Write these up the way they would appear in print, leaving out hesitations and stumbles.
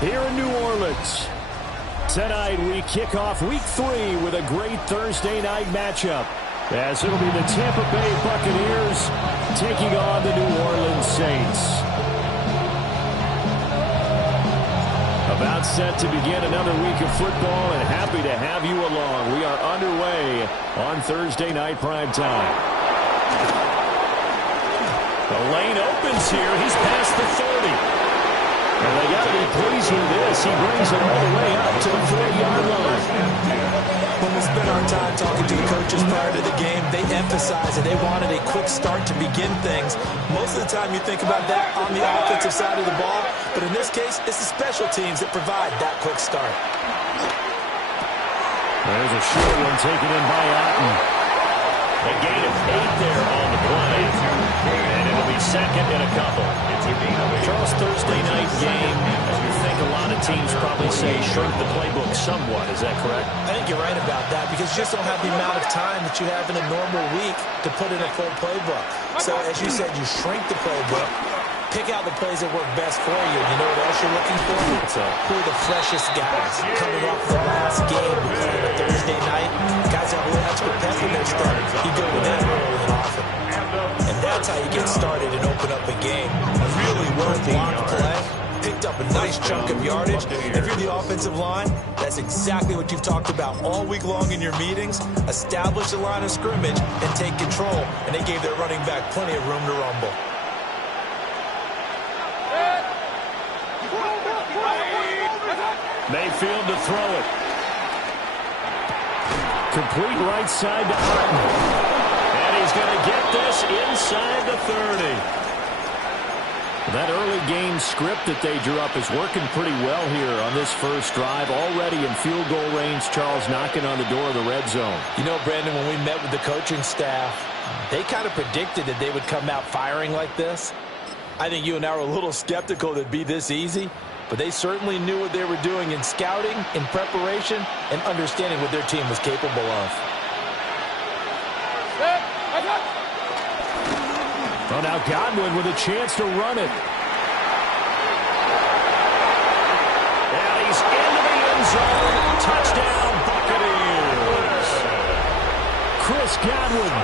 here in New Orleans. Tonight we kick off Week 3 with a great Thursday night matchup, as it'll be the Tampa Bay Buccaneers taking on the New Orleans Saints. About set to begin another week of football, and happy to have you along. We are underway on Thursday night primetime. The lane opens here. He's past the 30. And they got to be pleased with this. He brings it all the way up to the 40-yard line. When we spent our time talking to the coaches prior to the game, they emphasized that they wanted a quick start to begin things. Most of the time you think about that on the offensive side of the ball, but in this case, it's the special teams that provide that quick start. There's a short one taken in by Otten. A gain of 8 there on the play. And it'll be second and a couple. Charles, Thursday night game, I think a lot of teams probably say shrunk the playbook somewhat. Is that correct? I think you're right about that, because you just don't have the amount of time that you have in a normal week to put in a full playbook. So, as you said, you shrink the playbook, pick out the plays that work best for you. You know what else you're looking for? Who are the freshest guys coming off the last game to play on a Thursday night? Guys have a little extra pep in their start. You go with them early and often. And that's how you get started and open up a game. A really well-blocked play. Picked up a nice chunk of yardage. If you're the offensive line, that's exactly what you've talked about all week long in your meetings. Establish the line of scrimmage and take control. And they gave their running back plenty of room to rumble. Mayfield to throw it. Complete right side to Otten. And he's going to get this inside the 30. That early game script that they drew up is working pretty well here on this first drive. Already in field goal range, Charles, knocking on the door of the red zone. You know, Brandon, when we met with the coaching staff, they kind of predicted that they would come out firing like this. I think you and I were a little skeptical that it'd be this easy, but they certainly knew what they were doing in scouting, in preparation, and understanding what their team was capable of. Well, now Godwin with a chance to run it. And he's into the end zone. Touchdown, Buccaneers. Chris Godwin,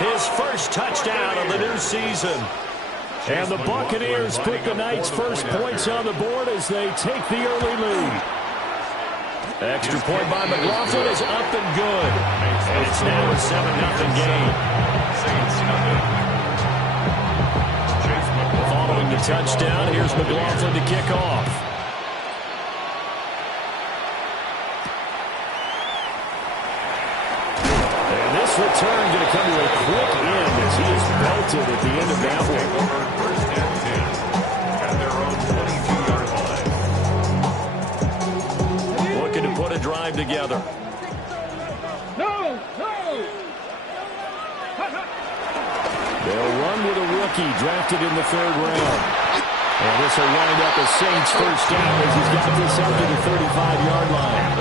his first touchdown of the new season. And the Buccaneers put the night's first points on the board as they take the early lead. Extra point by McLaughlin is up and good. And it's now a 7-0 game. Following the touchdown, here's McLaughlin to kick off. And this return going to come to a quick end as he is belted at the end of that one. Looking to put a drive together. They'll run with a rookie drafted in the 3rd round. And this will wind up a Saints first down as he's got this up to the 35-yard line.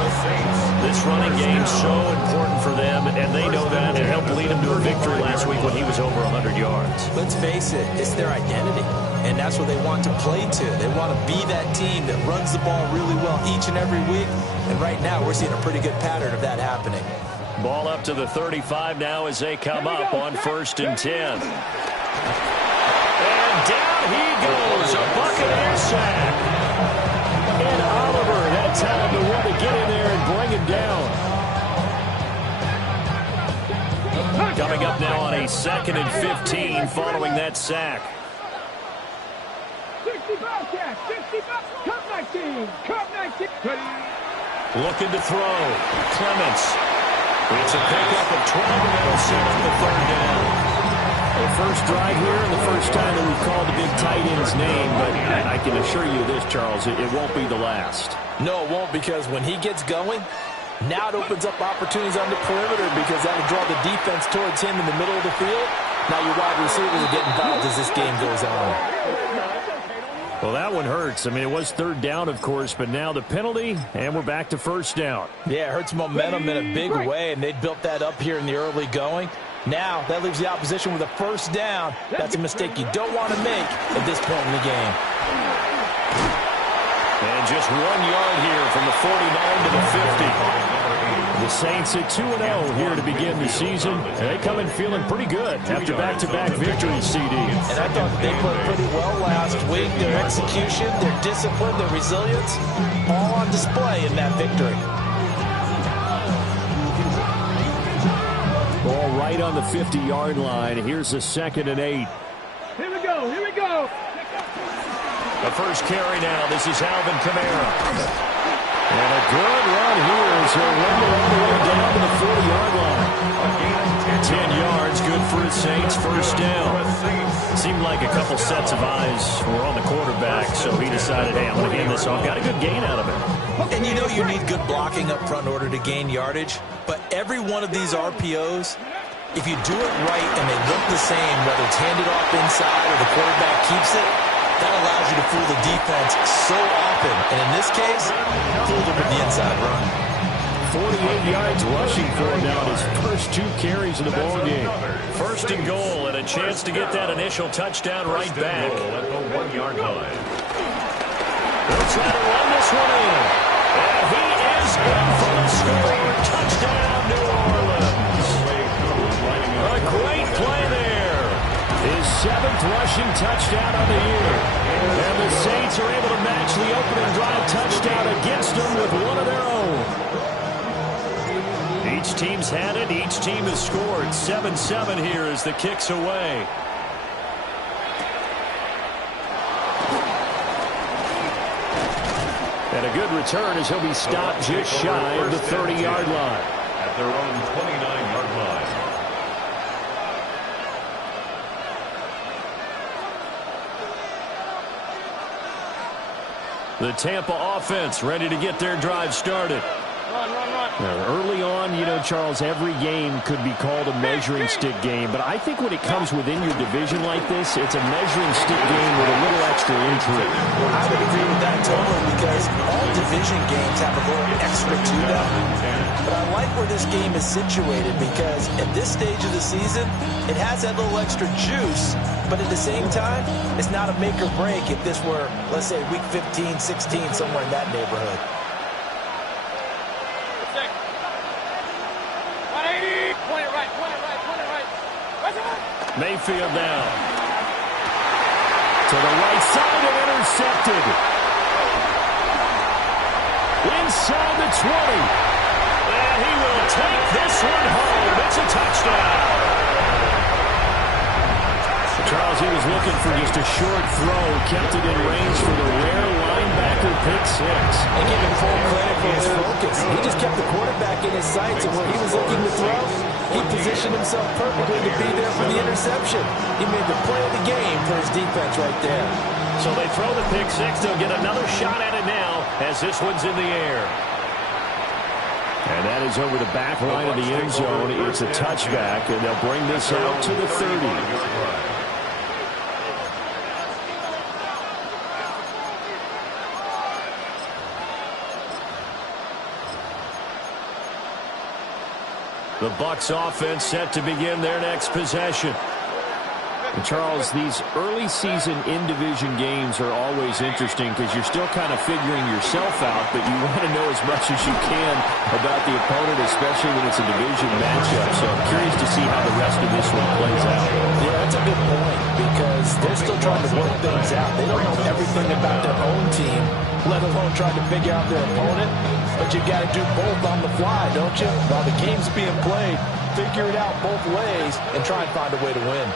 This running game so important for them, and they know that. It helped lead them to a victory last week when he was over 100 yards. Let's face it, it's their identity, and that's what they want to play to. They want to be that team that runs the ball really well each and every week, and right now we're seeing a pretty good pattern of that happening. Ball up to the 35 now as they come up on 1st and 10. And down he goes, a Buccaneer sack. And Oliver had time to want to get in there and bring him down. Coming up now on a 2nd and 15 following that sack. 65 sack, 65, come 19, come 19. Looking to throw, Clements. It's a pickup of 12, and that'll set up the 3rd down. The first drive here and the first time that we've called the big tight end's name, but I can assure you this, Charles, it won't be the last. No, it won't, because when he gets going, now it opens up opportunities on the perimeter, because that will draw the defense towards him in the middle of the field. Now your wide receivers are getting involved as this game goes on. Well, that one hurts. I mean, it was 3rd down, of course, but now the penalty, and we're back to 1st down. Yeah, it hurts momentum in a big way, and they built that up here in the early going. Now, that leaves the opposition with a 1st down. That's a mistake you don't want to make at this point in the game. And just 1 yard here from the 49 to the 50. The Saints at 2-0 here to begin the season. They come in feeling pretty good after back-to-back victories, CD. And I thought they played pretty well last week. Their execution, their discipline, their resilience, all on display in that victory. Ball right on the 50-yard line. Here's a 2nd and 8. Here we go. Here we go. The first carry now. This is Alvin Kamara. And a good run here as he'll rumble all the way down to the 40-yard line. 10 yards, good for the Saints. First down. Seemed like a couple sets of eyes were on the quarterback, so he decided, hey, I'm going to hand this off. Got a good gain out of it. And you know you need good blocking up front in order to gain yardage, but every one of these RPOs, if you do it right and they look the same, whether it's handed off inside or the quarterback keeps it, that allows you to fool the defense so often. And in this case, fooled them with the inside run. 48 yards rushing for him now in his first 2 carries of the ball game. First and goal, and a chance to get that initial touchdown right back. At the 1-yard line. They'll try to run this one in. And he is in for the score. Touchdown, New Orleans. A great play there. His 7th rushing touchdown of the year. And the Saints are able to match the opening drive touchdown against them with one of their own. Each team's had it. Each team has scored. 7-7 here as the kick's away. And a good return as he'll be stopped just shy of the 30-yard line. At their own 29-yard line. The Tampa offense ready to get their drive started. Now, early on, you know, Charles, every game could be called a measuring stick game. But I think when it comes within your division like this, it's a measuring stick game with a little extra intrigue. I would agree with that totally because all division games have a little extra to them. But I like where this game is situated because at this stage of the season, it has that little extra juice. But at the same time, it's not a make or break if this were, let's say, week 15, 16, somewhere in that neighborhood. Mayfield now. To the right side and intercepted. Inside the 20. And he will take this one home. It's a touchdown. Charles, he was looking for just a short throw. Kept it in range for the rare linebacker pick 6. And give him full credit for his focus. He just kept the quarterback in his sights, and when he was looking to throw, he positioned himself perfectly to be there for the interception. He made the play of the game for his defense right there. So they throw the pick 6. They'll get another shot at it now as this one's in the air. And that is over the back line of the end zone. It's a touchback, and they'll bring this out to the 30. The Bucs offense set to begin their next possession. And Charles, these early season in-division games are always interesting because you're still kind of figuring yourself out, but you want to know as much as you can about the opponent, especially when it's a division matchup. So I'm curious to see how the rest of this one plays out. Yeah, that's a good point because they're still trying to work things out. They don't know everything about their own team, let alone trying to figure out their opponent. But you got to do both on the fly, don't you? While the game's being played, figure it out both ways and try and find a way to win.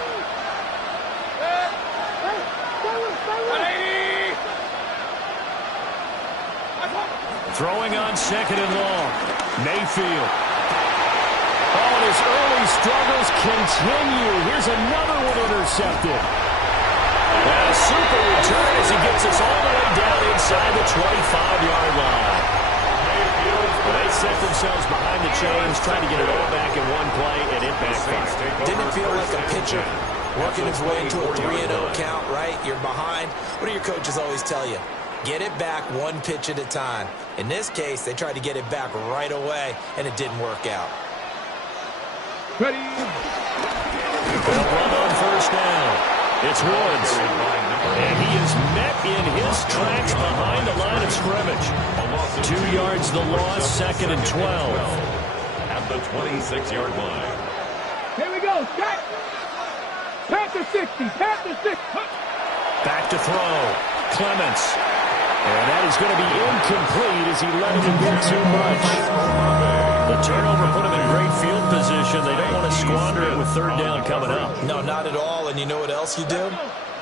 Throwing on 2nd and long. Mayfield. Oh, and his early struggles continue. Here's another one intercepted. And a super return as he gets us all the way down inside the 25-yard line. They set themselves behind the chains, trying to get it all back in one play, and it backfired. Didn't feel like a pitcher working his way into a 3-0 count, right? You're behind. What do your coaches always tell you? Get it back one pitch at a time. In this case, they tried to get it back right away, and it didn't work out. Ready. They'll run on first down. It's Woods. And he is met in his tracks behind the line of scrimmage. 2 yards the loss, 2nd and 12. At the 26-yard line. Here we go. Cut. Panther 60. Panther 60. Back to throw. Clements. And that is going to be incomplete as he let him get too much. The turnover put him in great field position. They don't want to squander it with 3rd down coming up. No, not at all. And you know what else you do?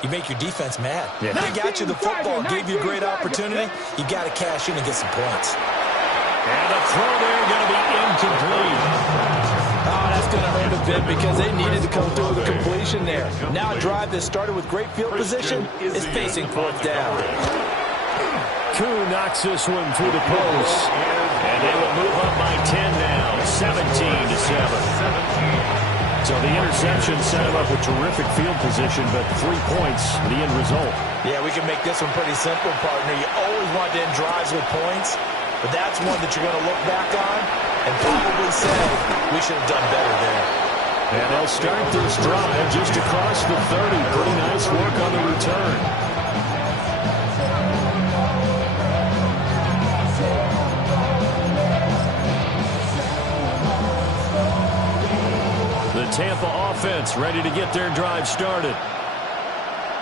You make your defense mad. Yeah. They got you the football, gave you a great opportunity. You got to cash in and get some points. And the throw there going to be incomplete. Oh, that's going to hurt a bit because they needed to come through with a completion there. Now a drive that started with great field position is facing 4th down. Koo knocks this one through the post. And they will move up by 10 now, 17-7. So the interception set him up with terrific field position, but 3 points, the end result. Yeah, we can make this one pretty simple, partner. You always want to end drives with points, but that's one that you're going to look back on and probably say, we should have done better there. And they'll start this drive just across the 30. Pretty nice work on the return. The Tampa offense ready to get their drive started.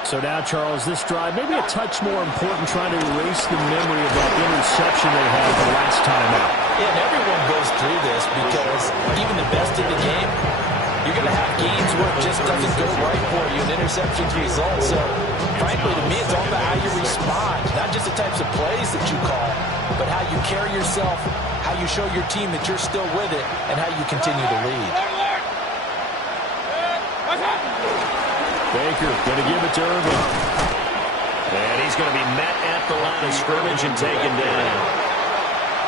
So now, Charles, this drive maybe a touch more important, trying to erase the memory of that interception they had the last time out. Yeah, and everyone goes through this because even the best in the game, you're going to have games where it just doesn't go right for you, and interceptions result. So, frankly, to me, it's all about how you respond, not just the types of plays that you call, but how you carry yourself, how you show your team that you're still with it, and how you continue to lead. Baker going to give it to Irvin. And he's going to be met at the line of scrimmage and taken down.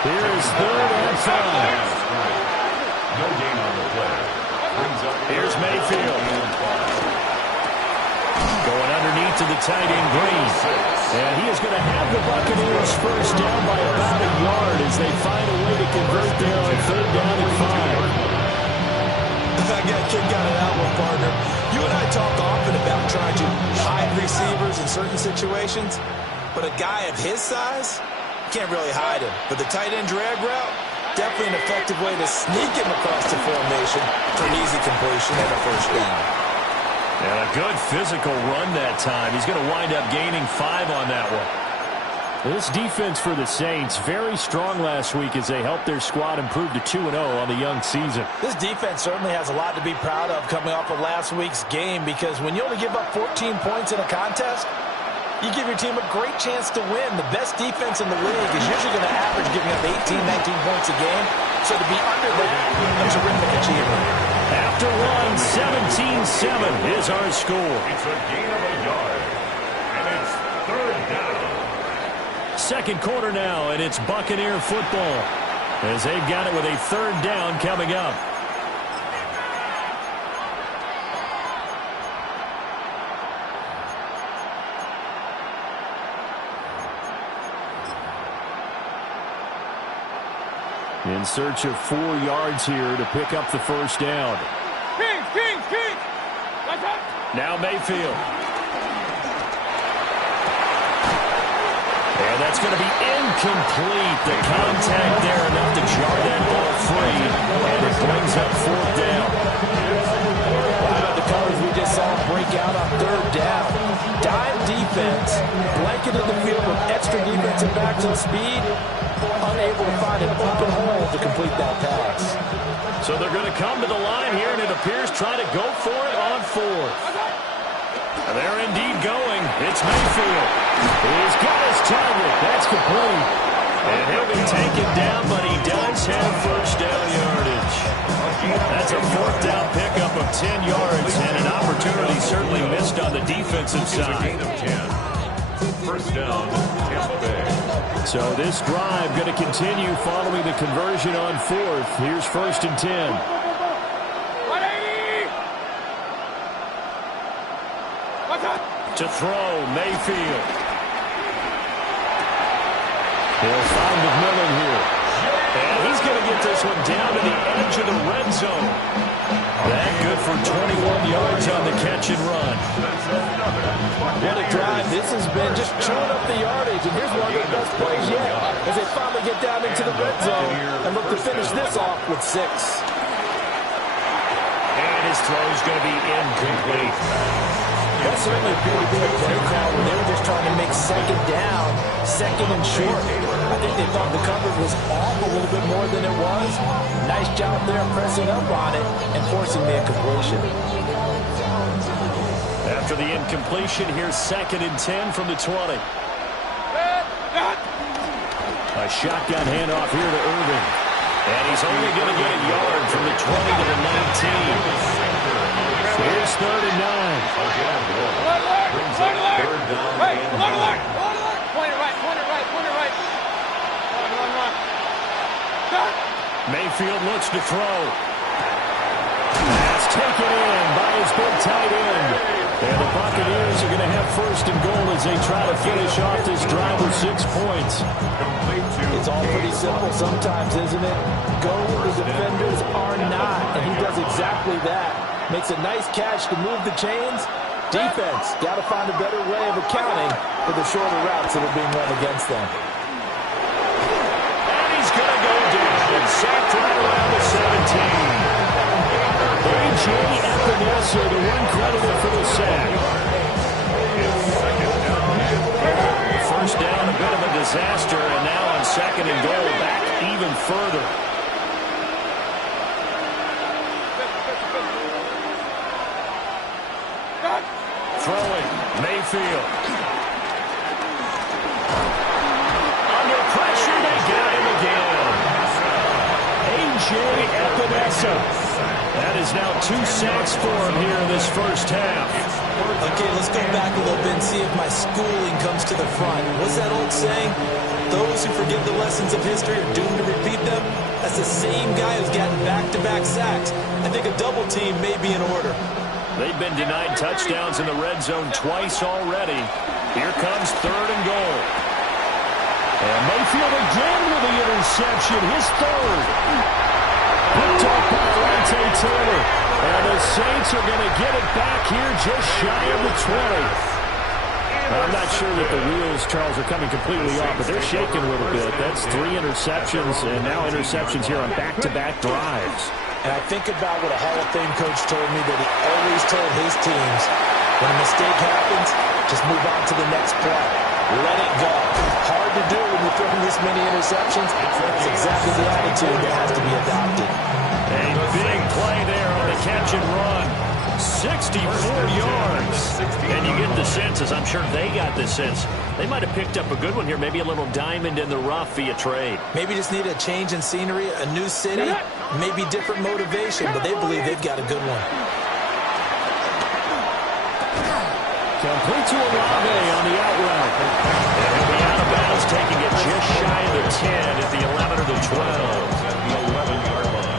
Here is 3rd and 5. No gain on the play. Here's Mayfield. Going underneath to the tight end Green. And he is going to have the Buccaneers first down by about a yard as they find a way to convert there on 3rd down and 5. I got a kick out of that one, partner. You and I talk often about trying to hide receivers in certain situations, but a guy of his size, can't really hide him. But the tight end drag route, definitely an effective way to sneak him across the formation for an easy completion and a first down. And a good physical run that time. He's going to wind up gaining 5 on that one. This defense for the Saints, very strong last week as they helped their squad improve to 2-0 on the young season. This defense certainly has a lot to be proud of coming off of last week's game, because when you only give up 14 points in a contest, you give your team a great chance to win. The best defense in the league is usually going to average giving up 18, 19 points a game. So to be under that, a terrific achievement. After one, 17-7 is our score. It's a gain of a yard. And it's 3rd down. Second quarter now, and it's Buccaneer football as they've got it with a 3rd down coming up. In search of 4 yards here to pick up the first down. Kings. Now Mayfield. And that's going to be incomplete. The contact there enough to jar that ball free, and it brings up 4th down. How about the colors we just saw break out on 3rd down? Dime defense, blanketed the field with extra defensive backs and speed, unable to find an open hole to complete that pass. So they're going to come to the line here, and it appears trying to go for it on 4th. And they're indeed going. It's Mayfield. He's got his target. That's complete. And he'll be taken down, but he does have first down yardage. That's a 4th down pickup of 10 yards, and an opportunity certainly missed on the defensive side. First down, Tampa Bay. So this drive going to continue following the conversion on 4th. Here's 1st and 10. To throw, Mayfield. He'll find McMillan here. And he's going to get this one down to the edge of the red zone. That good for 21 yards on the catch and run. What a drive. This has been just chewing up the yardage, and here's one of the best plays yet as they finally get down into the red zone and look to finish this off with 6. And his throw's going to be incomplete. That certainly appeared to be a play call when they were just trying to make second down, second and short. I think they thought the coverage was off a little bit more than it was. Nice job there pressing up on it and forcing the incompletion. After the incompletion, here's 2nd and 10 from the 20. A shotgun handoff here to Irving. And he's only going to get a yard from the 20 to the 19. Here's 3rd and 9. Mayfield looks to throw. That's taken in by his big tight end. And the Buccaneers are going to have 1st and goal as they try to finish off this drive with 6 points. It's all pretty simple sometimes, isn't it? Go where the defenders are not, and he does exactly that. Makes a nice catch to move the chains. Defense, got to find a better way of accounting for the shorter routes that are being run against them. And he's going to go down, sacked right around the 17. A.J. Epinesa, the one credited for the sack. First down, a bit of a disaster, and now on 2nd and goal, back even further. Throwing, Mayfield. Under pressure, they got him again. A.J. Epinesa. That is now 2 sacks for him here in this first half. Okay, let's go back a little bit and see if my schooling comes to the front. What's that old saying? Those who forget the lessons of history are doomed to repeat them. That's the same guy who's gotten back-to-back sacks. I think a double team may be in order. They've been denied touchdowns in the red zone twice already. Here comes 3rd and goal. And Mayfield again with the interception, his 3rd. Picked off by Lante Taylor. And the Saints are going to get it back here just shy of the 20. I'm not sure that the wheels, Charles, are coming completely off, but they're shaking a little bit. That's 3 interceptions, and now interceptions here on back-to-back drives. And I think about what a Hall of Fame coach told me that he always told his teams, when a mistake happens, just move on to the next play. Let it go. Hard to do when you're throwing this many interceptions. That's exactly the attitude that has to be adopted. A big play there on the catch and run. 64 yards. And you get the sense, as I'm sure they got the sense, they might have picked up a good one here, maybe a little diamond in the rough via trade. Maybe just need a change in scenery, a new city, maybe different motivation, but they believe they've got a good one. Complete to Olave on the out route. And he'll be out of bounds, taking it just shy of the 10 at the 11 or the 12.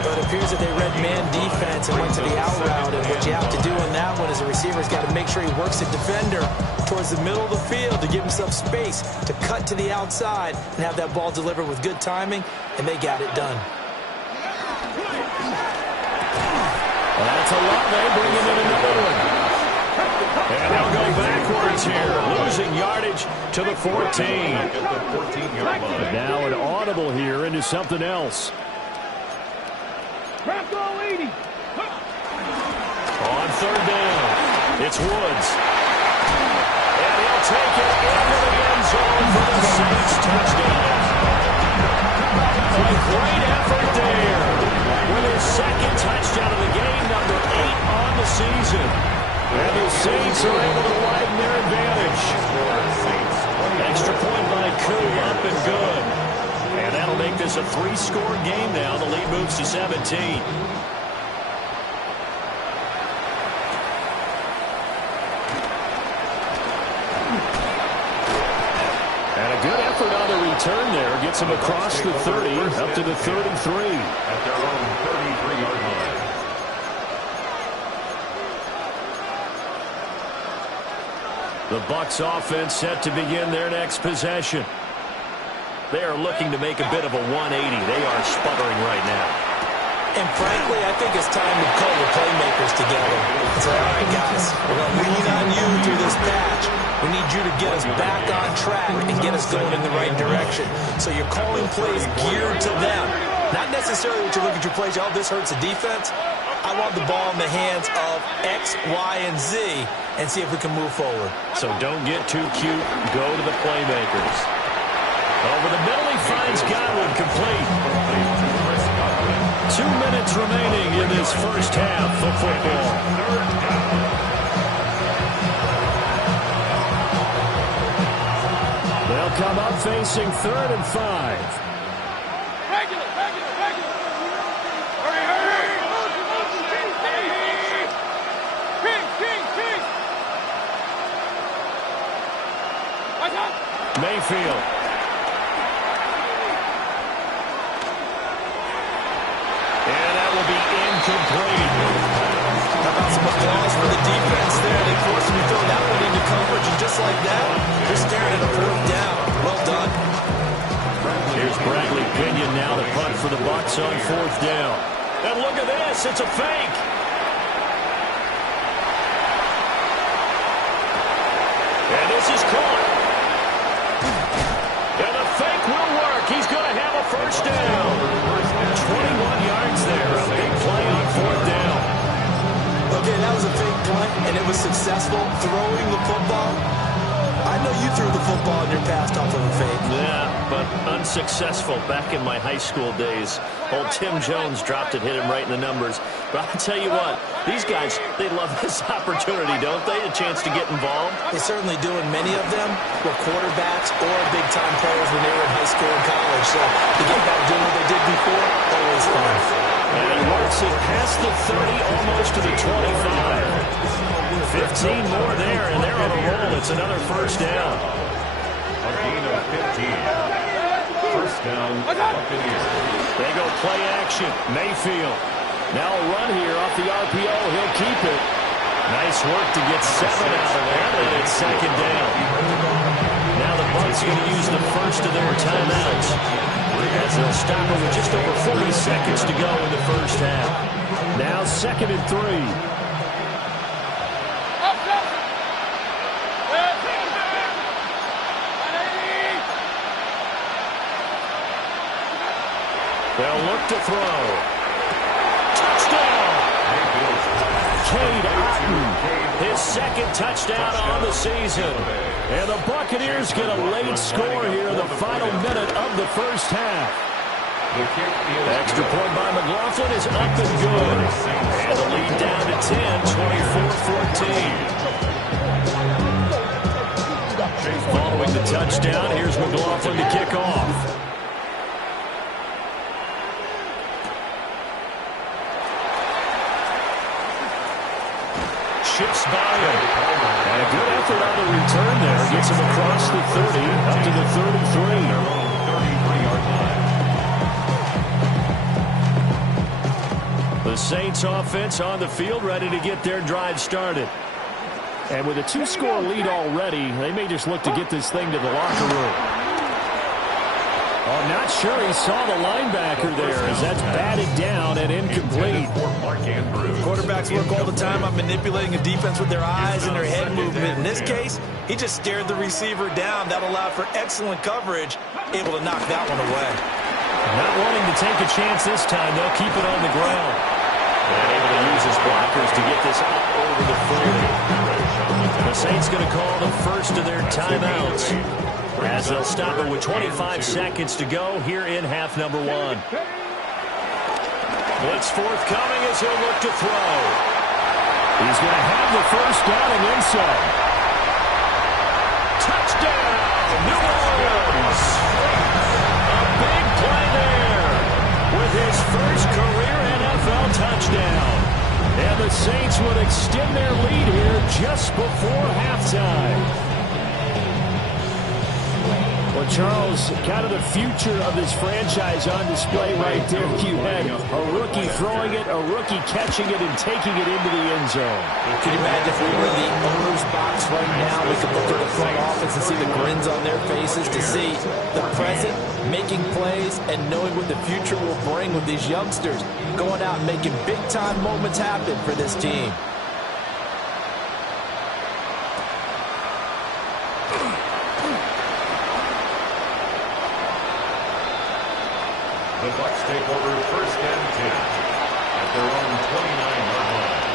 But it appears that they read man defense and went to the out route, and what you have to do in that one is a receiver's got to make sure he works the defender towards the middle of the field to give himself space to cut to the outside and have that ball delivered with good timing, and they got it done. Well, that's Olave bringing in another one. And they'll go backwards here, losing yardage to the 14. Now an audible here into something else. On 3rd down, it's Woods. And he'll take it into the end zone for the Saints touchdown. A great effort there with his 2nd touchdown of the game, number 8 on the season. And the Saints are able to widen their advantage. Extra point by Koo, up and good. And that'll make this a 3-score game now. The lead moves to 17. And a good effort on the return there. Gets him across the 30, up to the 33. At their own 33-yard line. The Bucs offense set to begin their next possession. They are looking to make a bit of a 180. They are sputtering right now. And frankly, I think it's time to call the playmakers together and say, all right, guys, we're going to lean on you through this patch. We need you to get us back on track and get us going in the right direction. So you're calling plays geared to them. Not necessarily what you look at your plays, oh, this hurts the defense. I want the ball in the hands of X, Y, and Z and see if we can move forward. So don't get too cute. Go to the playmakers. Over the middle, he finds Godwin complete. 2 minutes remaining in this first half of football. They'll come up facing 3rd and 5. Regular. Hurry. King. Watch out. Mayfield. Incomplete. How about some applause for the defense there? They forced him to throw that one into coverage, and just like that, they're staring at a 4th down. Well done. Here's Bradley Pinion now to punt for the Bucs on 4th down. And look at this, it's a fake. And this is caught. And the fake will work. He's going to have a 1st down. 21 yards there. A big play on 4th down. Okay, that was a fake punt, and it was successful. Throwing the football. I know you threw the football in your past off of a fake. Yeah, but unsuccessful back in my high school days. Old Tim Jones dropped it, hit him right in the numbers. But I'll tell you what, these guys, they love this opportunity, don't they? A chance to get involved. They certainly do, and many of them were quarterbacks or big-time players when they were in high school and college. So to get back doing what they did before, always fun. And he works it past the 30, almost to the 25. 15 more there, and they're on a roll. It's another 1st down. A gain of 15. 1st down, Buccaneers. They go play action. Mayfield. Now a run here off the RPO. He'll keep it. Nice work to get 7 out of that, and it's 2nd down. Now the Bucs are going to use the first of their timeouts, as they'll stop it with just over 40 seconds to go in the first half. Now 2nd and 3. They'll look to throw. Touchdown! Cade Otton, his 2nd touchdown on the season. And the Buccaneers get a late score here in the final minute of the first half. Extra point by McLaughlin is up and good. And the lead down to 10, 24-14. Following the touchdown, here's McLaughlin to kick off. Shifts by him. And a good effort on the return there. Gets him across the 30, up to the 33. The Saints offense on the field, ready to get their drive started. And with a 2-score lead already, they may just look to get this thing to the locker room. Oh, not sure he saw the linebacker there, as that's batted down and incomplete. Quarterbacks work all the time on manipulating a defense with their eyes and their head movement. In this case, he just stared the receiver down. That allowed for excellent coverage, able to knock that one away. Not wanting to take a chance this time, they'll keep it on the ground. And able to use his blockers to get this up over the 40. The Saints going to call the first of their timeouts, as they'll stop it with 25 seconds to go here in half number 1. Blitz forthcoming as he'll look to throw. He's going to have the first down and then some. Touchdown, New Orleans. A big play there with his first career NFL touchdown. And the Saints would extend their lead here just before halftime. Well, Well, Charles, kind of the future of this franchise on display right there. You had a rookie throwing it, a rookie catching it, and taking it into the end zone. Can you imagine if we were in the owner's box right now? We could look at the front office and see the grins on their faces, to see the present making plays and knowing what the future will bring with these youngsters going out and making big-time moments happen for this team. The Bucs take over first and 10 at their own 29-yard line.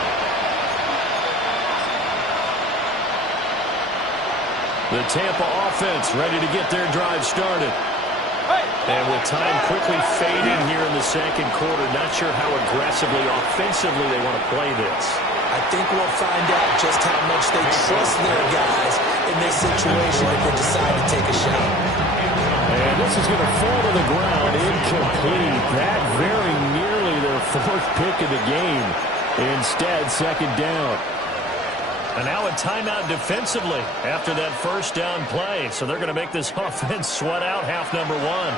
The Tampa offense ready to get their drive started. And with time quickly fading here in the second quarter, not sure how aggressively, offensively they want to play this. I think we'll find out just how much they trust their guys in this situation if they decide to take a shot. And this is going to fall to the ground, incomplete. That very nearly their fourth pick of the game. Instead, second down. And now a timeout defensively after that first down play. So they're going to make this offense sweat out half number one.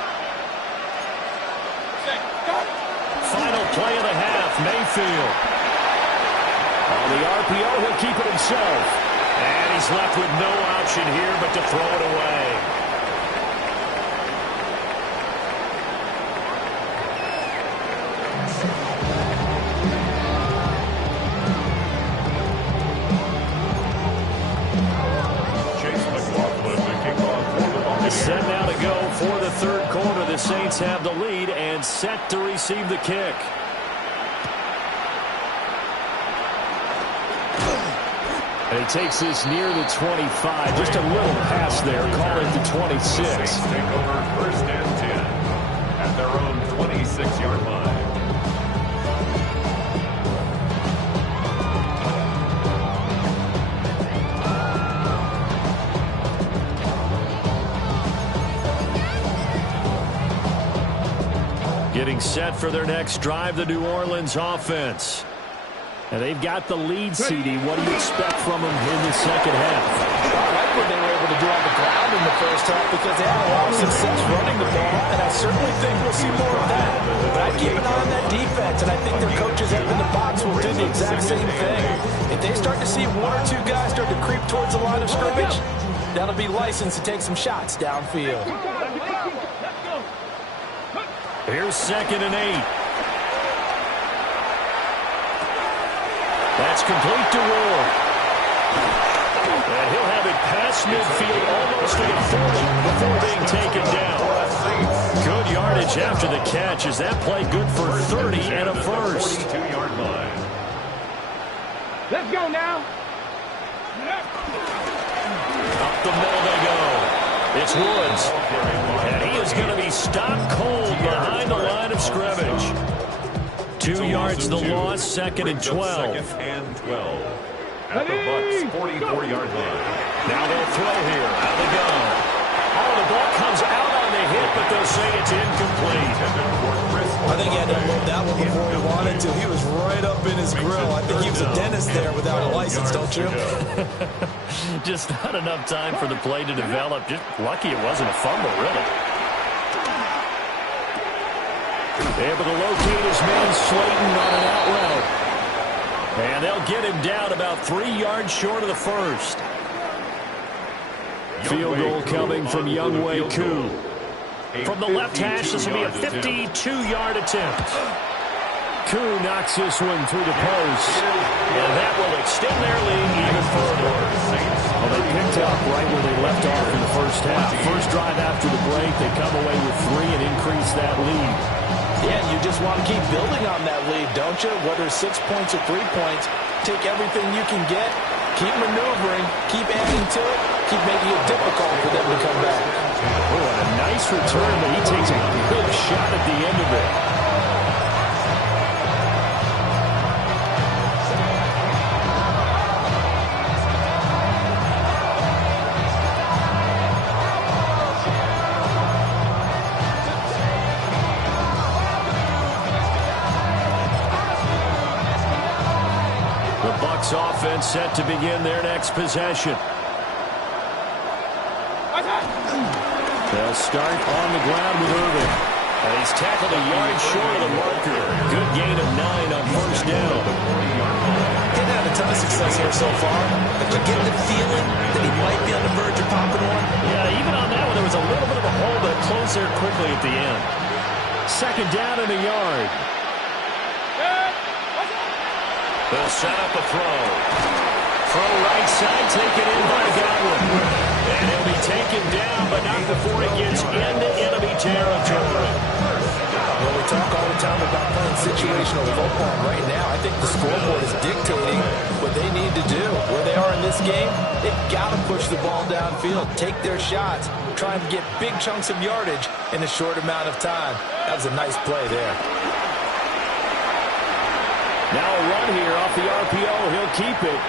Final play of the half, Mayfield. On the RPO, he'll keep it himself. And he's left with no option here but to throw it away. Set now to go for the third quarter. The Saints have the lead and set to receive the kick. And he takes this near the 25. Just a little pass there. Call it the 26. Saints take over first and 10 at their own 26-yard line. Getting set for their next drive, the New Orleans offense. And they've got the lead, CD. What do you expect from them in the second half? I like what they were able to do on the ground in the first half because they had a lot of success running the ball, and I certainly think we'll see more of that. But I'd keep an eye on that defense, and I think their coaches up in the box will do the exact same thing. If they start to see one or two guys start to creep towards the line of scrimmage, that'll be licensed to take some shots downfield. Here's 2nd and 8. That's complete to Ward. And he'll have it past midfield almost to the 40 before being taken down. Good yardage after the catch. Is that play good for 30 and a first? 42-yard line. Let's go now. Up the middle they go. It's Woods. And he is going to be stopped cold behind the line of scrimmage. 2 yards the loss, 2nd and 12. 2nd and 12 at the Bucs' 44-yard line. Now they'll throw here. Out they go. Oh, the ball comes out on the hit, but they'll say it's incomplete. I think he had to unload that one before he wanted to. He was right up in his grill. I think he was a dentist there without a license, don't you? Just not enough time for the play to develop. Just lucky it wasn't a fumble, really. Able to locate his man Slayton on an out route. And they'll get him down about 3 yards short of the first. Field goal coming from Younghoe Koo. From the left hash, this will be a 52-yard attempt. Koo knocks this one through the post. And that will extend their lead even further. Well, they picked up right where they left off in the first half. First drive after the break, they come away with 3 and increase that lead. Yeah, you just want to keep building on that lead, don't you? Whether it's 6 points or 3 points, take everything you can get, keep maneuvering, keep adding to it, keep making it difficult for them to come back. Oh, and a nice return, but he takes a big shot at the end of it. Offense set to begin their next possession. They'll start on the ground with Irving. And he's tackled a yard short of the marker. Good gain of 9 on first down. Getting had a ton of success here so far, but you get the feeling that he might be on the verge of popping one. Yeah, even on that one, there was a little bit of a hole, but it closed there quickly at the end. Second down and a yard. They'll set up a throw. Throw right side, taken in by Godwin. And he'll be taken down, but not before he gets into enemy territory. Well, we talk all the time about playing situational football. Right now, I think the scoreboard is dictating what they need to do. Where they are in this game, they've got to push the ball downfield, take their shots, try and get big chunks of yardage in a short amount of time. That was a nice play there. Now a run here off the RPO. He'll keep it.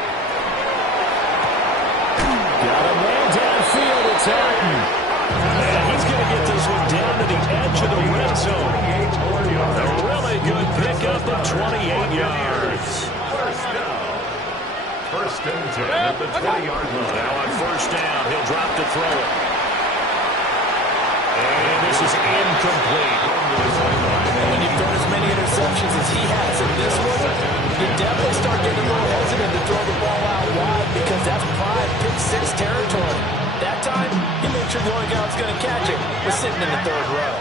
Got a man downfield. It's Alton. And he's going to get this one down to the edge of the red zone. A really good pickup of 28 yards. First and 10 at the 20-yard line. Now on first down, he'll drop to throw it. And this is incomplete. When you've thrown as many interceptions as he has in this one, you definitely start getting a little hesitant to throw the ball out wide because that's prime pick six territory. That time, he made sure the only guy who's going to catch it was sitting in the third row.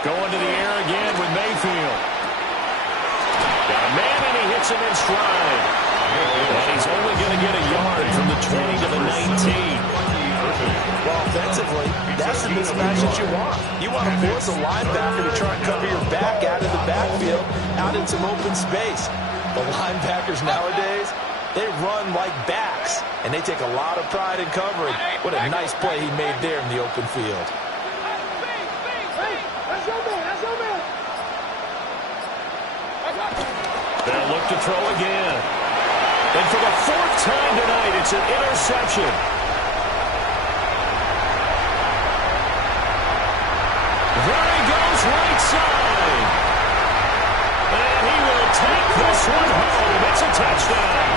Going to the air again with Mayfield. Got a man, and he hits him in stride. And he's only going to get a yard from the 20 to the 19. Well, offensively, that's the mismatch that you want. You want to force a linebacker to try and cover your back out of the backfield, out in some open space. The linebackers nowadays, they run like backs, and they take a lot of pride in covering. What a nice play he made there in the open field. They'll look to throw again. And for the fourth time tonight, it's an interception. There he goes, right side. And he will take this one home. It's a touchdown.